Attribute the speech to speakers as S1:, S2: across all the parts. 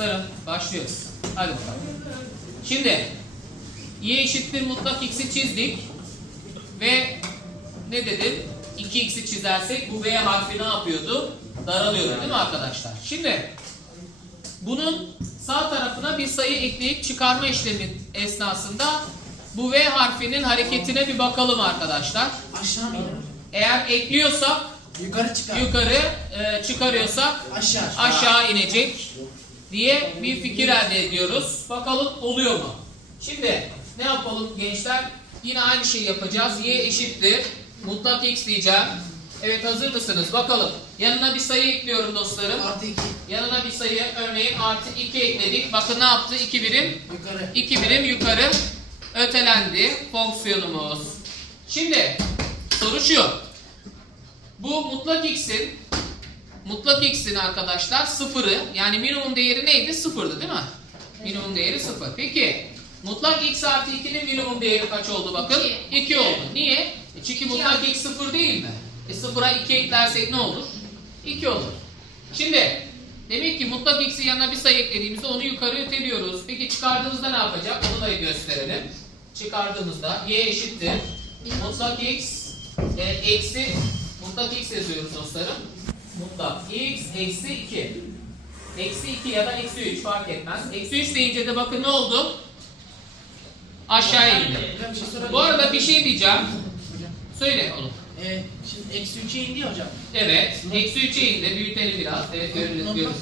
S1: Dostlarım başlıyoruz. Hadi bakalım. Şimdi y eşittir mutlak x'i çizdik. Ve ne dedim? 2x'i çizersek bu v harfi ne yapıyordu? Daralıyordu değil mi arkadaşlar? Şimdi bunun sağ tarafına bir sayı ekleyip çıkarma işlemi esnasında bu v harfinin hareketine bir bakalım arkadaşlar.
S2: Aşağı mı?
S1: Eğer ekliyorsak
S2: Yukarı çıkar.
S1: yukarı, e, çıkarıyorsak
S2: aşağı.
S1: aşağı inecek diye bir fikir elde ediyoruz. Bakalım oluyor mu? Şimdi ne yapalım gençler? Yine aynı şeyi yapacağız. Y eşittir. Mutlak x diyeceğim. Evet hazır mısınız? Bakalım. Yanına bir sayı ekliyorum dostlarım.
S2: Artı iki.
S1: Yanına bir sayı örneğin artı 2 ekledik. Bakın ne yaptı? 2 birim
S2: Yukarı.
S1: 2 birim yukarı ötelendi fonksiyonumuz. Şimdi soru şu. Bu mutlak x'in mutlak x'in arkadaşlar sıfırı yani minimum değeri neydi? Sıfırdı değil mi? Minimum değeri sıfır. Peki mutlak x artı 2'nin minimum değeri kaç oldu bakın?
S3: İki.
S1: 2 oldu. Niye? E çünkü mutlak x sıfır değil mi? E sıfıra 2 eklersek ne olur? 2 olur. Şimdi demek ki mutlak x'in yanına bir sayı eklediğimizde onu yukarı öteliyoruz. Peki çıkardığımızda ne yapacak? Onu da gösterelim. Çıkardığımızda y eşittir. Mutlak x e, eksi mutlak x yazıyoruz dostlarım. Mutlak x eksi 2. Eksi 2 ya da eksi 3 fark etmez. Eksi 3 deyince de bakın ne oldu? Aşağı indi.
S2: Şey
S1: Bu arada bir şey diyeceğim. Söyle oğlum.
S2: Ee, şimdi eksi 3'e indi ya hocam.
S1: Evet. Eksi 3'e indi. Büyütelim biraz. Evet görürüz.
S2: Nokta-
S1: görürüz.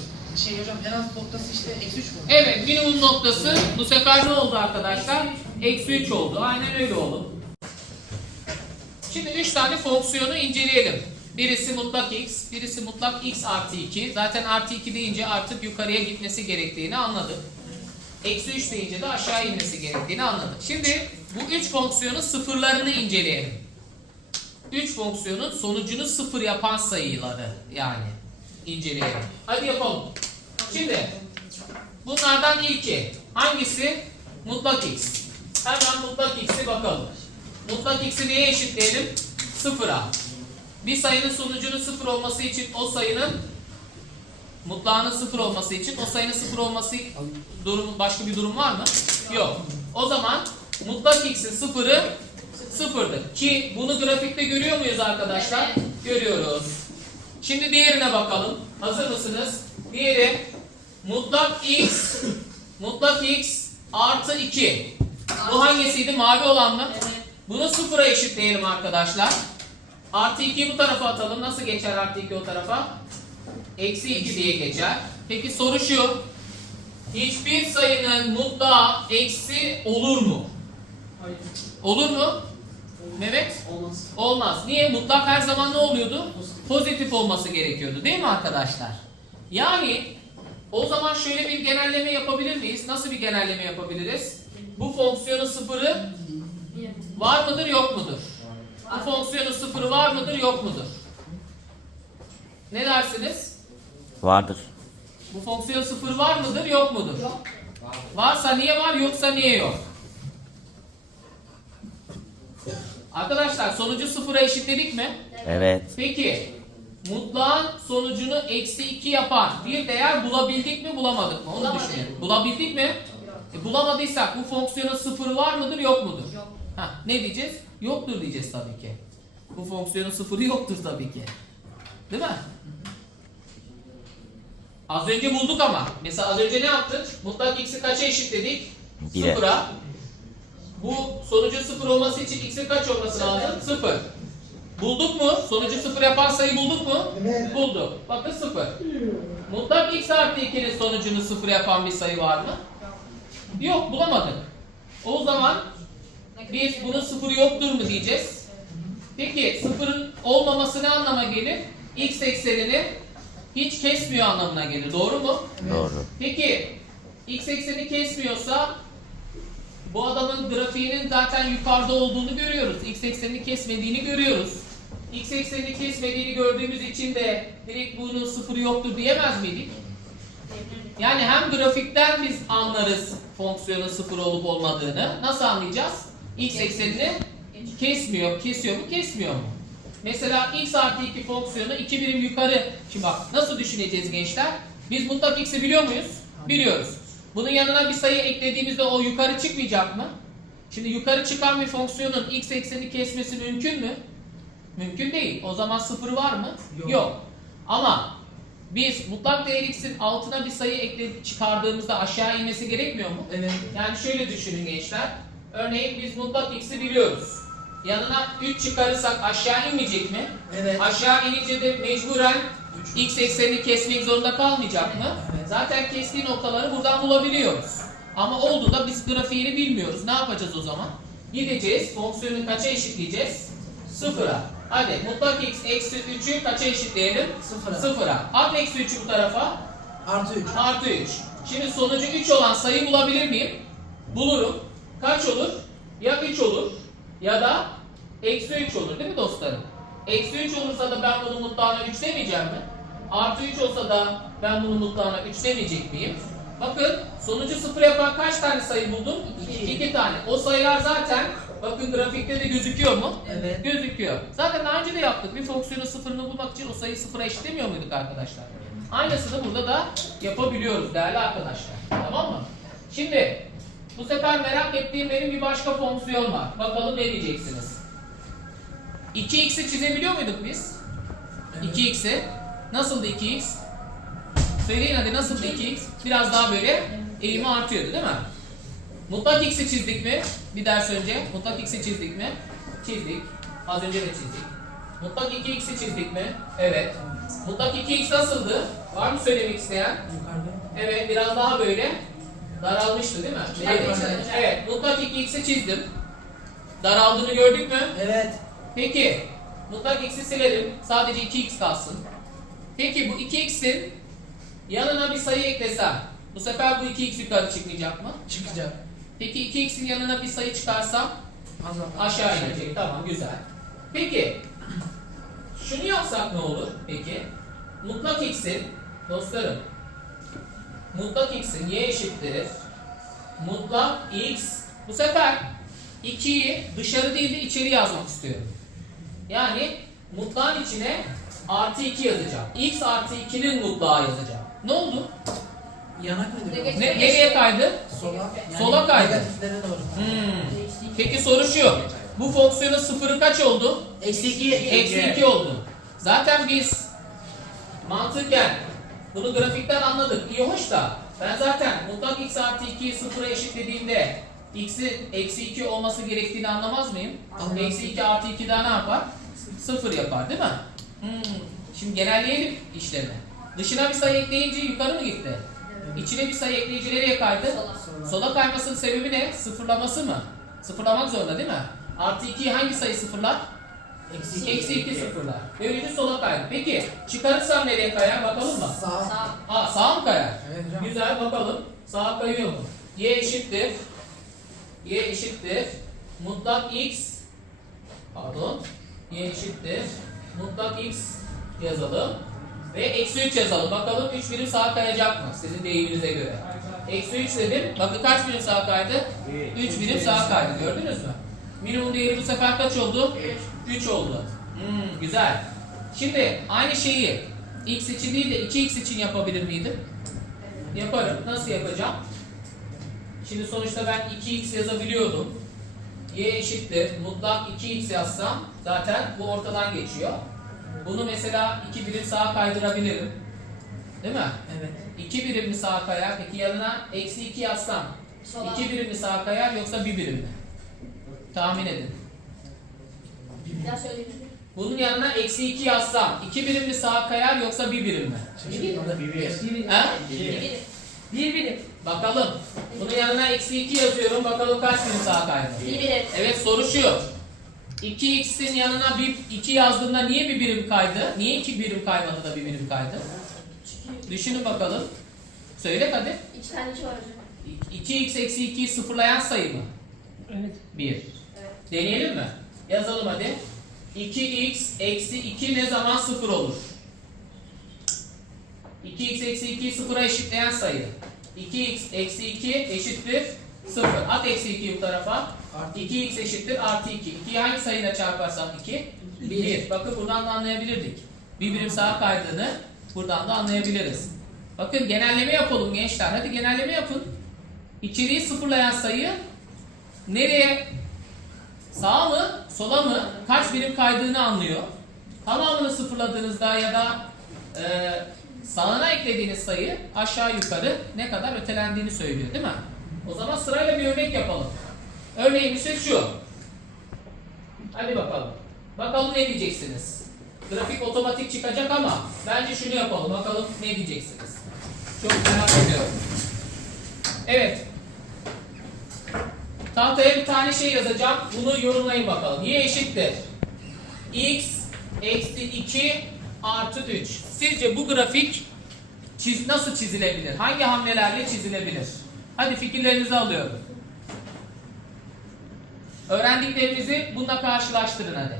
S2: Şey hocam en az noktası işte eksi 3 mü?
S1: Evet minimum noktası bu sefer ne oldu arkadaşlar? Eksi 3 oldu. Aynen öyle oldu. Şimdi 3 tane fonksiyonu inceleyelim. Birisi mutlak x, birisi mutlak x artı 2. Zaten artı 2 deyince artık yukarıya gitmesi gerektiğini anladık. Eksi 3 deyince de aşağı inmesi gerektiğini anladık. Şimdi bu 3 fonksiyonun sıfırlarını inceleyelim. 3 fonksiyonun sonucunu sıfır yapan sayıları yani inceleyelim. Hadi yapalım. Şimdi bunlardan ilki hangisi? Mutlak x. Hemen mutlak x'e bakalım. Mutlak x'i neye eşitleyelim? Sıfıra. Bir sayının sonucunun sıfır olması için o sayının mutlağının sıfır olması için o sayının sıfır olması durum başka bir durum var mı? Yok. O zaman mutlak x'in sıfırı sıfırdır. Ki bunu grafikte görüyor muyuz arkadaşlar? Görüyoruz. Şimdi diğerine bakalım. Hazır mısınız? Diğeri mutlak x mutlak x artı 2. Bu hangisiydi? Mavi olan mı?
S3: Evet.
S1: Bunu sıfıra eşitleyelim arkadaşlar. Artı 2'yi bu tarafa atalım. Nasıl geçer artı 2 o tarafa? Eksi 2 diye geçer. Peki soru şu. Hiçbir sayının mutlağı eksi olur mu?
S2: Hayır.
S1: Olur mu? Mehmet?
S2: Olmaz.
S1: Olmaz. Niye? Mutlak her zaman ne oluyordu?
S2: Pozitif.
S1: Pozitif olması gerekiyordu değil mi arkadaşlar? Yani o zaman şöyle bir genelleme yapabilir miyiz? Nasıl bir genelleme yapabiliriz? Bu fonksiyonun sıfırı var mıdır yok mudur? Bu fonksiyonun sıfırı var mıdır yok mudur? Ne dersiniz?
S4: Vardır.
S1: Bu fonksiyon sıfır var mıdır yok mudur?
S3: Yok.
S1: Varsa niye var yoksa niye yok? Arkadaşlar sonucu sıfıra eşitledik mi?
S4: Evet.
S1: Peki mutlağın sonucunu eksi 2 yapan bir değer bulabildik mi bulamadık mı? Onu
S3: Bulamadık.
S1: düşünelim. Bulabildik mi? E, bulamadıysak bu fonksiyonun sıfırı var mıdır yok mudur?
S3: Yok.
S1: Ha, ne diyeceğiz? Yoktur diyeceğiz tabii ki. Bu fonksiyonun sıfırı yoktur tabii ki. Değil mi? Az önce bulduk ama. Mesela az önce ne yaptık? Mutlak x'i kaça eşitledik?
S4: Bire.
S1: Sıfıra. Bu sonucun sıfır olması için x'in kaç olması lazım? Sıfır. Bulduk mu? Sonucu sıfır yapan sayı bulduk mu?
S2: Evet.
S1: Bulduk. Bakın sıfır. Mutlak x artı 2'nin sonucunu sıfır yapan bir sayı var mı? Yok bulamadık. O zaman biz bunun sıfırı yoktur mu diyeceğiz. Peki sıfırın olmaması ne anlama gelir? X eksenini hiç kesmiyor anlamına gelir. Doğru mu?
S4: Doğru.
S1: Peki x ekseni kesmiyorsa bu adamın grafiğinin zaten yukarıda olduğunu görüyoruz. X eksenini kesmediğini görüyoruz. X eksenini kesmediğini gördüğümüz için de direkt bunun sıfırı yoktur diyemez miydik? Yani hem grafikten biz anlarız fonksiyonun sıfır olup olmadığını. Nasıl anlayacağız? X eksenini kesmiyor, kesiyor mu, kesmiyor mu? Mesela x artı 2 fonksiyonu 2 birim yukarı. Şimdi bak nasıl düşüneceğiz gençler? Biz mutlak x'i biliyor muyuz? Biliyoruz. Bunun yanına bir sayı eklediğimizde o yukarı çıkmayacak mı? Şimdi yukarı çıkan bir fonksiyonun x ekseni kesmesi mümkün mü? Mümkün değil. O zaman sıfır var mı?
S2: Yok.
S1: Ama biz mutlak değer x'in altına bir sayı ekle çıkardığımızda aşağı inmesi gerekmiyor mu?
S2: Evet.
S1: Yani şöyle düşünün gençler. Örneğin biz mutlak x'i biliyoruz. Yanına 3 çıkarırsak aşağı inmeyecek mi?
S2: Evet.
S1: Aşağı inince de mecburen x eksenini kesmek zorunda kalmayacak mı?
S2: Evet.
S1: Zaten kestiği noktaları buradan bulabiliyoruz. Ama oldu da biz grafiğini bilmiyoruz. Ne yapacağız o zaman? Gideceğiz, fonksiyonu kaça eşitleyeceğiz? Sıfıra. Hadi mutlak x eksi 3'ü kaça eşitleyelim?
S2: Sıfıra.
S1: Sıfıra. At eksi 3'ü bu tarafa.
S2: Artı 3.
S1: Artı 3. Şimdi sonucu 3 olan sayı bulabilir miyim? Bulurum. Kaç olur? Ya 3 olur ya da eksi 3 olur değil mi dostlarım? Eksi 3 olursa da ben bunu mutlağına 3 demeyeceğim mi? Artı 3 olsa da ben bunu mutlağına 3 demeyecek miyim? Bakın sonucu 0 yapan kaç tane sayı buldum?
S2: İki.
S1: 2 tane. O sayılar zaten bakın grafikte de gözüküyor mu?
S2: Evet.
S1: Gözüküyor. Zaten daha önce de yaptık. Bir fonksiyonun sıfırını bulmak için o sayıyı sıfıra eşitlemiyor muyduk arkadaşlar? Aynısını burada da yapabiliyoruz değerli arkadaşlar. Tamam mı? Şimdi bu sefer merak ettiğim benim bir başka fonksiyon var. Bakalım ne diyeceksiniz? 2x'i çizebiliyor muyduk biz?
S2: Evet.
S1: 2x'i. Nasıldı 2x? Söyleyin hadi nasıldı 2x? Biraz daha böyle eğimi artıyordu değil mi? Mutlak x'i çizdik mi? Bir ders önce. Mutlak x'i çizdik mi? Çizdik. Az önce de çizdik. Mutlak 2x'i çizdik mi? Evet. Mutlak 2x nasıldı? Var mı söylemek isteyen?
S2: Yukarıda.
S1: Evet biraz daha böyle daralmıştı değil mi?
S2: Evet.
S1: Evet. evet. Mutlak 2x'i çizdim. Daraldığını gördük mü?
S2: Evet.
S1: Peki mutlak x'i silelim. Sadece 2x kalsın. Peki bu 2x'in yanına bir sayı eklesem bu sefer bu 2x yukarı çıkmayacak mı?
S2: Çıkacak.
S1: Peki 2x'in yanına bir sayı çıkarsam aşağı inecek. Tamam güzel. Peki şunu yapsak ne olur peki? Mutlak x'in dostlarım mutlak x'in y eşittir mutlak x bu sefer 2'yi dışarı değil de içeri yazmak istiyorum. Yani mutlağın içine artı 2 yazacağım. x artı 2'nin mutlağı yazacağım. Ne oldu?
S2: Yanak nedir?
S1: Ne, nereye kaydı?
S2: Sola.
S1: Sola kaydı.
S2: Negatiflere doğru.
S1: Hmm. Peki soru şu. Bu fonksiyonun sıfırı kaç oldu?
S2: Eksi 2.
S1: Eksi 2 oldu. Zaten biz mantıken bunu grafikten anladık. İyi hoş da ben zaten mutlak x artı 2'yi sıfıra eşitlediğimde x'i eksi 2 olması gerektiğini anlamaz mıyım?
S2: Anlarsın.
S1: Eksi 2 artı 2 daha ne yapar? Sıfır yapar değil mi? Hmm. Şimdi genelleyelim işlemi. Dışına bir sayı ekleyince yukarı mı gitti? İçine bir sayı ekleyince nereye kaydı?
S2: Sola.
S1: Sola kaymasının sebebi ne? Sıfırlaması mı? Sıfırlamak zorunda değil mi? Artı 2'yi hangi sayı sıfırlar?
S2: Eksi 2.
S1: Eksi 2 sıfırlar. Böylece sola kaydı. Peki çıkarırsam nereye kayar bakalım mı?
S2: Sağ.
S1: Aa sağa mı kayar?
S2: Evet hocam.
S1: Güzel bakalım. Sağa kayıyor mu? Y eşittir. Y eşittir. Mutlak x. Pardon. Y eşittir. Mutlak x yazalım. Ve eksi 3 yazalım. Bakalım 3 birim sağa kayacak mı? Sizin deyiminize göre. Eksi 3 dedim. Bakın kaç birim sağa kaydı? 3 birim sağa kaydı. Gördünüz mü? Minimum değeri bu sefer kaç oldu? 3 oldu. Hmm, güzel. Şimdi aynı şeyi x için değil de 2x için yapabilir miydim? Yaparım. Nasıl yapacağım? Şimdi sonuçta ben 2x yazabiliyordum. y eşittir. Mutlak 2x yazsam zaten bu ortadan geçiyor. Bunu mesela 2 birim sağa kaydırabilirim. Değil mi?
S2: Evet.
S1: 2 birim mi sağa kayar? Peki yanına eksi 2 yazsam 2 birim mi sağa kayar yoksa 1 birim mi? Tahmin edin.
S3: Bir daha söyleyebilir?
S1: Bunun yanına eksi 2 yazsam 2 birim mi sağa kayar yoksa 1 birim mi? He?
S3: Bir birim.
S1: Bir birim. Bakalım. Bunun yanına eksi 2 yazıyorum. Bakalım kaç birim sağa kaydı?
S3: Bir birim.
S1: Evet soru şu. 2x'in yanına bir 2 yazdığında niye bir birim kaydı? Niye 2 birim kaymadı da bir birim kaydı? Düşünün bakalım. Söyle hadi.
S3: İki tane iki var hocam.
S1: 2x eksi 2'yi sıfırlayan sayı mı?
S2: Evet.
S1: 1.
S3: Evet.
S1: Deneyelim mi? Yazalım hadi. 2x eksi 2 ne zaman 0 olur? 2x eksi 2'yi sıfıra eşitleyen sayı. 2x eksi 2 eşittir 0. At eksi 2'yi bu tarafa.
S2: Artı
S1: 2x eşittir artı 2. 2'yi hangi sayıyla çarparsam 2?
S2: Bir.
S1: 1. Bakın buradan da anlayabilirdik. Bir birim sağa kaydığını buradan da anlayabiliriz. Bakın genelleme yapalım gençler. Hadi genelleme yapın. İçeriği sıfırlayan sayı nereye? Sağa mı? Sola mı? Kaç birim kaydığını anlıyor. Tamamını sıfırladığınızda ya da e, sağına eklediğiniz sayı aşağı yukarı ne kadar ötelendiğini söylüyor değil mi? O zaman sırayla bir örnek yapalım. Örneğimiz şu. Hadi bakalım. Bakalım ne diyeceksiniz? Grafik otomatik çıkacak ama bence şunu yapalım. Bakalım ne diyeceksiniz? Çok merak ediyorum. Evet. Tahtaya bir tane şey yazacağım. Bunu yorumlayın bakalım. Y eşittir. X eksi 2 artı 3. Sizce bu grafik çiz, nasıl çizilebilir? Hangi hamlelerle çizilebilir? Hadi fikirlerinizi alıyorum. Öğrendiklerinizi bununla karşılaştırın hadi.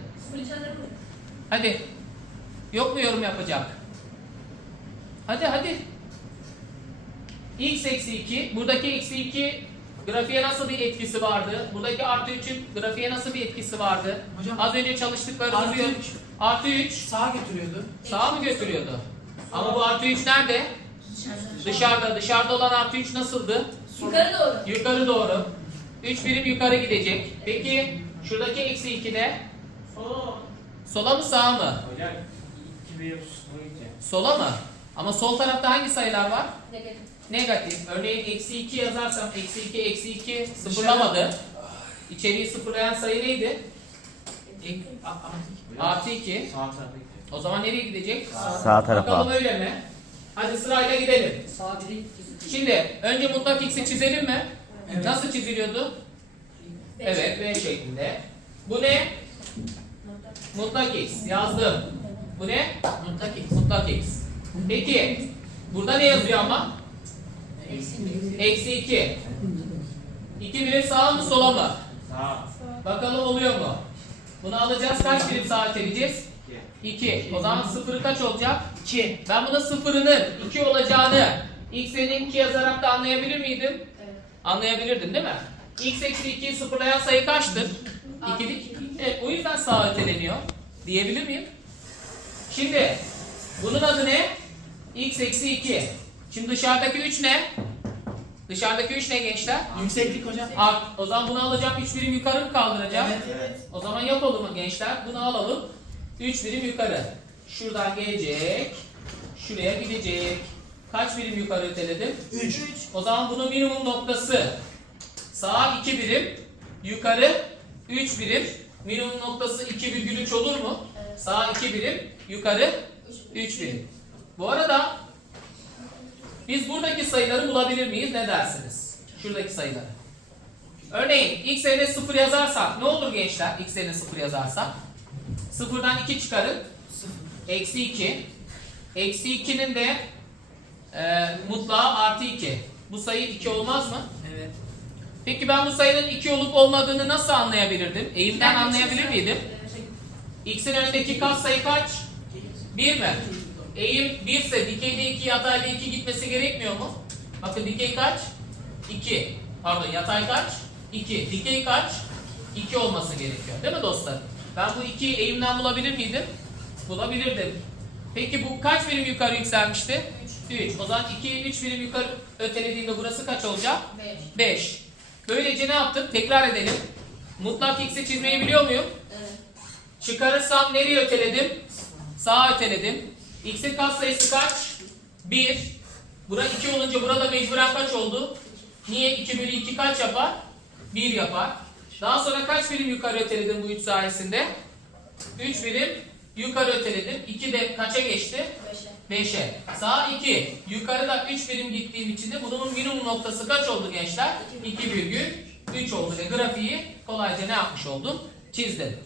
S1: Hadi. Yok mu yorum yapacak? Hadi hadi. X eksi 2. Buradaki eksi 2 grafiğe nasıl bir etkisi vardı? Buradaki artı 3'ün grafiğe nasıl bir etkisi vardı?
S2: Hocam,
S1: Az önce çalıştıklarımızı
S2: artı
S1: gör-
S2: üç.
S1: Artı 3
S2: Sağa götürüyordu.
S1: sağa mı götürüyordu? Ama bu artı 3 nerede?
S3: Dışarıda.
S1: Dışarıda. Dışarıda olan artı 3 nasıldı?
S3: Yukarı doğru.
S1: Yukarı doğru. 3 birim yukarı gidecek. Peki şuradaki eksi 2 ne? Sola mı sağa mı?
S4: Hocam 2 bir soyunca.
S1: Sola mı? Ama sol tarafta hangi sayılar var?
S3: Negatif.
S1: Negatif. Örneğin eksi 2 yazarsam eksi 2 eksi 2 sıfırlamadı. İçeriği sıfırlayan sayı neydi?
S2: A,
S1: Artı 2.
S4: Sağ tarafa gidiyor.
S1: O zaman nereye gidecek?
S5: Sağ tarafa.
S1: Bakalım öyle mi? Hadi sırayla gidelim.
S2: sağ.
S1: Şimdi önce mutlak x'i çizelim mi?
S2: Evet.
S1: Nasıl çiziliyordu? Evet V şeklinde. Bu ne? Mutlak x. Yazdım. Bu ne?
S2: Mutlak X.
S1: Mutlak x. Peki burada ne yazıyor ama?
S3: Eksi bir.
S1: Eksi 2. 2 birim sağa mı sola mı?
S4: Sağ.
S1: Bakalım oluyor mu? Bunu alacağız. Kaç birim sağa çevireceğiz? 2. O zaman sıfırı kaç olacak?
S2: 2.
S1: Ben bunun sıfırının 2 olacağını x'in 2 yazarak da anlayabilir miydim?
S3: Evet.
S1: Anlayabilirdin değil mi? x eksi 2'yi sıfırlayan sayı kaçtır?
S3: Artı
S1: 2'lik.
S3: iki.
S1: Evet o yüzden sağa öteleniyor. Diyebilir miyim? Şimdi bunun adı ne? x eksi 2. Şimdi dışarıdaki 3 ne? Dışarıdaki 3 ne gençler?
S2: Yükseklik hocam.
S1: Art. O zaman bunu alacağım 3 birim yukarı mı kaldıracağım?
S2: Evet.
S4: Evet.
S1: O zaman yapalım gençler? Bunu alalım. 3 birim yukarı. Şuradan gelecek. Şuraya gidecek. Kaç birim yukarı öteledim?
S2: 3.
S1: O zaman bunun minimum noktası sağa 2 birim, yukarı 3 birim. Minimum noktası 2 virgül 3 olur mu?
S3: Evet.
S1: Sağa 2 birim, yukarı
S3: Üç.
S1: 3 birim. Bu arada biz buradaki sayıları bulabilir miyiz? Ne dersiniz? Şuradaki sayıları. Örneğin x yerine 0 yazarsak ne olur gençler? x yerine 0 yazarsak. 0'dan 2 çıkarın.
S2: 0.
S1: Eksi 2. Eksi 2'nin de e, mutlağı artı 2. Bu sayı 2 olmaz mı?
S2: Evet.
S1: Peki ben bu sayının 2 olup olmadığını nasıl anlayabilirdim? Eğimden anlayabilir miydim? X'in önündeki kat sayı kaç? 1 mi? Eğim 1 ise dikeyde 2 yatayda 2 gitmesi gerekmiyor mu? Bakın dikey kaç? 2. Pardon yatay kaç? 2. Dikey kaç? 2 olması gerekiyor. Değil mi dostlar? Ben bu 2'yi eğimden bulabilir miydim? Bulabilirdim. Peki bu kaç birim yukarı yükselmişti? 3. O zaman 2'yi 3 birim yukarı ötelediğimde burası kaç olacak?
S3: Beş.
S1: 5. Böylece ne yaptık? Tekrar edelim. Mutlak x'i çizmeyi biliyor muyum?
S3: Evet.
S1: Çıkarırsam nereye öteledim? Sağa öteledim. X'in katsayısı kaç? 1. Bura 2 olunca burada mecburen kaç oldu? Niye 2 bölü 2 kaç yapar? 1 yapar. Daha sonra kaç birim yukarı öteledim bu 3 sayesinde? 3 birim yukarı öteledim. 2 de kaça geçti?
S3: Beşe.
S1: 5'e. Sağ 2. Yukarıda 3 birim gittiğim için de bunun minimum noktası kaç oldu gençler? 2,3 oldu ve grafiği kolayca ne yapmış oldum? Çizdim.